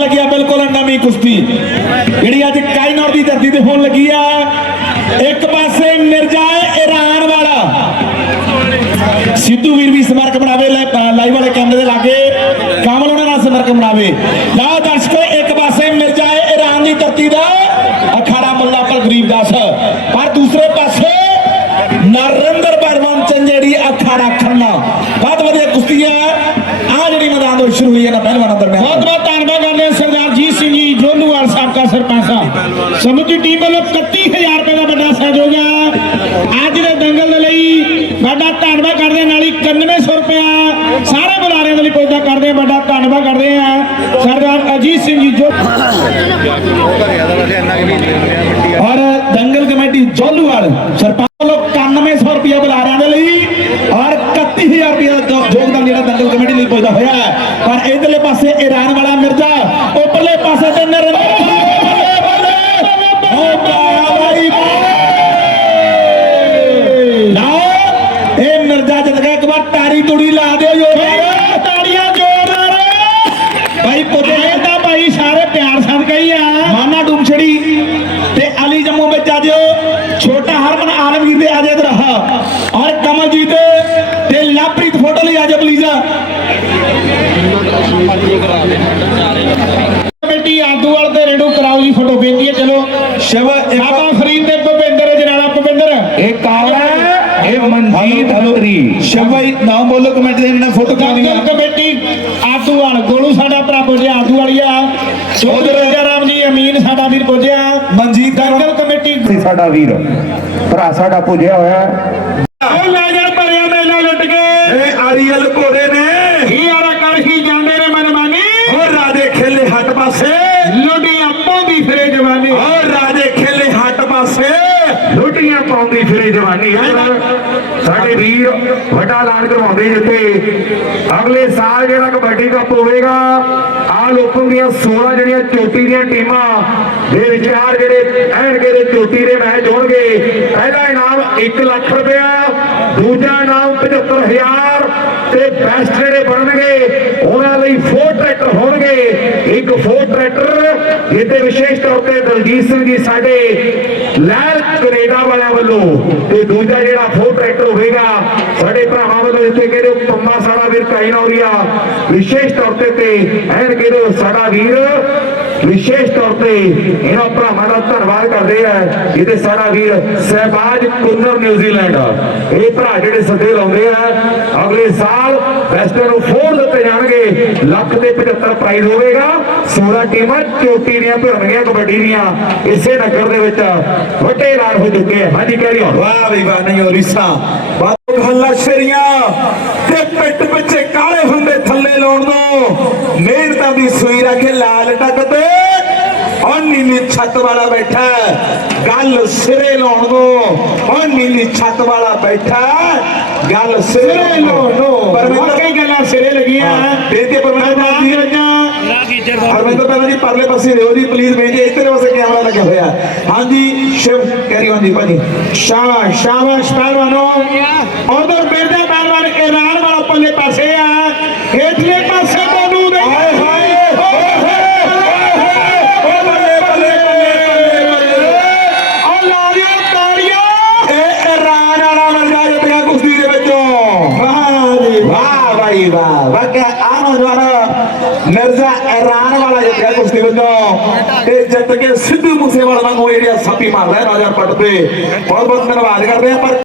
ਲੱਗਿਆ ਬਿਲਕੁਲ ਨਵੀਂ ਕੁਸ਼ਤੀ। ਜਿਹੜੀ ਅੱਜ ਕਾਇਨੌਰ ਦੀ ਧਰਤੀ ਤੇ ਹੋਣ ਲੱਗੀ ਆ, ਇੱਕ ਪਾਸੇ ਮਿਰਜ਼ਾ ਇਰਾਨ ਵਾਲਾ। ਸਿੱਧੂ ਵੀਰ ਵੀ ਸਮਰਕ ਬਣਾਵੇ ਲਾਈਵ ਵਾਲੇ ਕੈਮਰੇ ਦੇ ਲਾਗੇ। ਕਾਮਲ ਉਹਨਾਂ ਨਾਲ ਸਮਰਕ ਬਣਾਵੇ। ਲਓ ਦਰਸ਼ਕੋ, ਇੱਕ ਪਾਸੇ ਮਿਰਜ਼ਾ ਇਰਾਨ ਦੀ ਧਰਤੀ ਦਾ, ਅਖਾੜਾ ਮੁੱਲਾ ਪਰ ਗਰੀਬਦਾਸ ਪਰ ਦੂਸਰੇ ਪਾਸੇ ਨਰਿੰਦਰ ਬਰਮਨ ਚੰਜੇੜੀ ਅਖਾੜਾ ਖੰਨਾ। ਬਹੁਤ ਵਧੀਆ ਕੁਸ਼ਤੀ ਆ। ਆ ਜਿਹੜੀ ਮੈਦਾਨ ਤੋਂ ਸ਼ੁਰੂ ਹੋਈ ਹੈ ਨਾ, ਪਹਿਲਵਾਨਾਂ ਦਰਮਿਆਨ ਬਹੁਤ ਬਹੁਤ ਧੰਨਵਾਦ ਕਰਦੇ ਹਾਂ ਸਰਦਾਰ ਜੀ ਸਿੰਘ ਜੀ ਜੋਨੂਵਾਲ ਸਾਹਿਬ ਦਾ ਸਰਪੰਚ ਸਾਹਿਬ ਸਮੁੱਚੀ ਟੀਮ ਵੱਲੋਂ 31000 ਰੁਪਏ ਦਾ ਵੱਡਾ ਸਹਿਯੋਗ ਹੈ ਅੱਜ ਦੇ ਦੰਗਲ ਦੇ ਲਈ ਵੱਡਾ ਧੰਨਵਾਦ ਕਰਦੇ ਹਾਂ, ਨਾਲ ਹੀ 9100 ਰੁਪਇਆ ਸਾਰੇ ਬੁਲਾਰਿਆਂ ਦੇ ਲਈ ਪਹੁੰਚਦਾ ਕਰਦੇ ਹਾਂ, ਵੱਡਾ ਧੰਨਵਾਦ ਕਰਦੇ ਹਾਂ। ਸਰਦਾਰ ਅਜੀਤ ਸਿੰਘ ਜੀ ਜੋ ਔਰ ਦੰਗਲ ਕਮੇਟੀ ਜੋਲੂਵਾਲ ਸਰਪੰਚ ਵੱਲੋਂ 9100 ਰੁਪਏ ਬੁਲਾਰਿਆਂ ਦੇ ਲਈ ਔਰ 31000 ਰੁਪਏ ਦਾ ਯੋਗਦਾਨ ਜਿਹੜਾ ਦੰਗਲ ਕਮੇਟੀ ਲਈ ਪਹੁੰਚਦਾ ਹੋਇਆ ਹੈ। ਪਰ ਇਧਰਲੇ ਪਾਸੇ ਇਰਾਨ ਵਾਰ ਤਾਰੀ ਤੁੜੀ ਲਾ ਦਿਓ ਜੋ ਤਾੜੀਆਂ ਜ਼ੋਰਦਾਰ ਭਾਈ ਪੁੱਜੇ ਇਹ ਤਾਂ ਭਾਈ ਸਾਰੇ ਪਿਆਰ ਸਦਕਾ ਹੀ ਆ। ਮਾਨਾ ਡੂਮਛੜੀ ਤੇ ਅਲੀ ਜੰਮੂ ਵਿੱਚ ਅੱਜ ਛੋਟਾ ਹਰਮਨ ਆਲਮਗੀਰ ਦੇ ਅੱਜ ਇਧਰ ਆ। ਔਰ ਕਮਲਜੀਤ ਤੇ ਲਵਪ੍ਰੀਤ ਫੋਟੋ ਲਈ ਆਜੋ ਪਲੀਜ਼ ਕਮੇਟੀ ਆਦੂਵਾਲ ਤੇ ਰੇਡੂ ਕਰਾਓ ਜੀ ਫੋਟੋ ਬੇਨਤੀ ਹੈ ਚਲੋ। ਸ਼ਿਵ ਬਾਬਾ ਫਰੀਦ ਦੇ ਭੁਪਿੰਦਰ ਜਨਾਲਾ ਭੁਪਿੰਦਰ। ਇਹ ਕਾਲਾ ਇਹ ਮਨਜੀਤ ਹਲਰੀ ਸ਼ਿਵਾਈ ਨਾਮ ਬੋਲੋ ਕਮੈਂਟ ਦੇ ਇਹਨਾਂ ਫੋਟੋ ਕਰਾਉਣੀ ਆ। ਦੰਗਲ ਕਮੇਟੀ ਆਦੂਵਾਲ ਗੋਲੂ ਸਾਡਾ ਭਰਾ ਪੁੱਜਿਆ ਆਦੂਵਾਲੀਆ ਚੌਧਰੀ ਰਾਜਾ ਰਾਮ ਜੀ ਅਮੀਨ ਸਾਡਾ ਵੀਰ ਪੁੱਜਿਆ ਮਨਜੀਤ ਦੰਗਲ ਕਮੇਟੀ। ਸਾਡਾ ਵੀਰ ਭਰਾ ਸਾਡਾ ਪੁੱਜਿਆ ਹੋਇਆ। ਹੈ। ਉਹ ਲੈ ਜਾ ਭਰਿਆ ਮੇਲਾ ਲੁੱਟ ਕੇ ਇਹ ਆਰੀਅਲ ਘੋੜੇ ਨੇ ਹੀ ਆਰਾ ਕਰ ਹੀ ਜਾਂਦੇ ਨੇ ਮਨਮਾਨੀ ਔਰ ਰਾਜੇ ਖੇਲੇ ਹੱਟ ਪਾਸੇ ਲੁੱਟੀ ਆਪੋ ਦੀ ਫਿਰੇ ਜਵਾਨੀ ਔਰ ਰਾਜੇ ਖੇਲੇ ਹੱਟ ਪਾਸੇ ਲੁੱਟੀਆਂ ਪਾਉਂਦੀ ਜਵਾਨੀ ਇੱਧਰ ਸਾਡੇ ਵੀਰ ਵੱਡਾ ਐਲਾਨ ਕਰਵਾਉਂਦੇ ਜਿੱਥੇ ਅਗਲੇ ਸਾਲ ਜਿਹੜਾ ਕਬੱਡੀ ਕੱਪ ਹੋਵੇਗਾ ਆ ਲੋਕਾਂ ਦੀਆਂ 16 ਜਿਹੜੀਆਂ ਚੋਟੀ ਦੀਆਂ ਟੀਮਾਂ ਦੇ ਵਿਚਾਰ ਜਿਹੜੇ ਐਨਕੇ ਦੇ ਚੋਟੀ ਦੇ ਮੈਚ ਹੋਣਗੇ। ਪਹਿਲਾ ਇਨਾਮ 1 ਲੱਖ ਰੁਪਇਆ, ਦੂਜਾ ਇਨਾਮ 75000 ਤੇ ਬੈਸਟ ਜਿਹੜੇ ਬਣਨਗੇ, ਉਹਨਾਂ ਲਈ ਫੋਰ ਟਰੈਕਟਰ ਹੋਣਗੇ। ਇੱਕ ਫੋਰ ਟਰੈਕਟਰ ਜਿਹਤੇ ਵਿਸ਼ੇਸ਼ ਤੌਰ ਤੇ ਦਲਜੀਤ ਸਿੰਘ ਜੀ ਸਾਡੇ ਲਹਿਰ ਕੈਨੇਡਾ ਵਾਲਿਆਂ ਵੱਲੋਂ ਤੇ ਦੂਜਾ ਜਿਹੜਾ ਫੋਰ ਟਰੈਕਟਰ ਹੋਵੇਗਾ, ਸਾਡੇ ਭਰਾਵਾਂ ਵੱਲੋਂ ਜਿੱਥੇ ਕਹਿੰਦੇ ਪੰਮਾ ਸਾਡਾ ਵੀਰ ਕਾਇਨੌਰੀਆ ਵਿਸ਼ੇਸ਼ ਤੌਰ ਤੇ ਤੇ ਐਨ ਕਹਿੰਦੇ ਸਾਡਾ ਵੀਰ ਵਿਸ਼ੇਸ਼ ਤੌਰ ਤੇ ਇਹਨਾਂ ਭਰਾਵਾਂ ਦਾ ਧੰਨਵਾਦ ਕਰਦੇ ਆ ਜਿਹਦੇ ਸਾਡਾ ਵੀਰ ਸਹਿਬਾਜ ਕੁੰਨਰ ਨਿਊਜ਼ੀਲੈਂਡ ਇਹ ਭਰਾ ਜਿਹੜੇ ਸੱਦੇ ਲਾਉਂਦੇ ਆ, ਅਗਲੇ ਸਾਲ ਵੈਸਟਰਨ ਨੂੰ ਫੋਰ ਦਿੱਤੇ ਜਾਣਗੇ, ਲੱਖ ਦੇ 75 ਪ੍ਰਾਈਜ਼ ਹੋਵੇਗਾ। 16 ਟੀਮਾਂ ਚੋਟੀ ਦੀਆਂ ਭਿੜਨਗੀਆਂ, ਕਬੱਡੀ ਦੀਆਂ, ਇਸੇ ਨਗਰ ਦੇ ਵਿੱਚ ਵੱਡੇ ਐਲਾਨ ਹੋ ਚੁੱਕੇ ਆ। ਹਾਂਜੀ ਕਹਿ ਰਹੀ ਵਾਹ ਬਈ ਵਾਹ, ਨਹੀਂ ਰੀਸਾ। ਬਾਤ ਹੱਲਾ ਸ਼ਰੀਆਂ ਤੇ ਪਿੱਟ ਪਿੱਛੇ ਕਾਲੇ ਮਿਹਨਤਾਂ ਦੀ ਸੂਈ ਰੱਖੇ ਲਾਲ ਟੱਕਦੇ ਔਰ ਨੀਲੀ ਛੱਤ ਵਾਲਾ ਬੈਠਾ ਹੈ। ਗੱਲ ਸਿਰੇ ਲਾਉਣ ਨੂੰ ਔਰ ਨੀਲੀ ਛੱਤ ਵਾਲਾ ਬੈਠਾ ਹੈ। ਗੱਲ ਸਿਰੇ ਲਾਉਣ ਨੂੰ। ਪਰਮਿੰਦਰ ਕਈ ਗੱਲਾਂ ਸਿਰੇ ਲੱਗੀਆਂ। ਬੇਨਤੀ ਹੈ ਪਰਮਿੰਦਰ ਬਾਤ ਦੀ ਹਰਮਿੰਦਰ ਪਹਿਲਾਂ ਜੀ। ਪਰਲੇ ਪਾਸੇ ਰਹੋ ਜੀ ਪਲੀਜ਼ ਬੇਨਤੀ ਹੈ, ਪਾਸੇ ਕੈਮਰਾ ਲੱਗਿਆ ਹੋਇਆ। ਹਾਂਜੀ ਸ਼ਿਵ ਕੈਰੀ ਔਨ ਜੀ ਭਾਜੀ। ਉਧਰ ਮਿਰਜ਼ਾ ਪਹਿਲਵਾਨ ਇਰਾਨ ਵਾਲਾ ਪੱਲੇ ਪਾਸੇ ਆ ਨਹੀਂ ਹਾਏ ਹਾਏ ਓਏ ਹੋਏ ਓਏ ਬੱਲੇ ਬੱਲੇ ਬੱਲੇ ਬੱਲੇ ਉਹ ਲਾ ਦਿਓ ਤਾੜੀਆਂ ਇਹ ਇਰਾਨ ਵਾਲਾ ਮਿਰਜ਼ਾ ਜਿੱਤ ਗਿਆ ਕੁਸ਼ਤੀ ਦੇ ਵਿੱਚੋਂ ਵਾਹ ਜੀ ਵਾਹ ਭਾਈ ਵਾਹ ਵਾਕਿਆ ਆ ਨੌਜਵਾਨ ਮਿਰਜ਼ਾ ਇਰਾਨ ਵਾਲਾ ਜਿੱਤ ਗਿਆ ਕੁਸ਼ਤੀ ਵਿੱਚੋਂ ਤੇ ਜਿੱਤ ਕੇ ਸਿੱਧੂ ਮੂਸੇਵਾਲਾ ਵਾਂਗੂ ਜਿਹੜਿਆ ਸੱਪੀ ਮਾਰਦਾ ਹੈ ਨੌਜਵਾਨ ਪੱਟ ਤੇ ਬਹੁਤ ਬਹੁਤ ਧੰਨਵਾਦ ਕਰਦੇ ਆ ਪਰ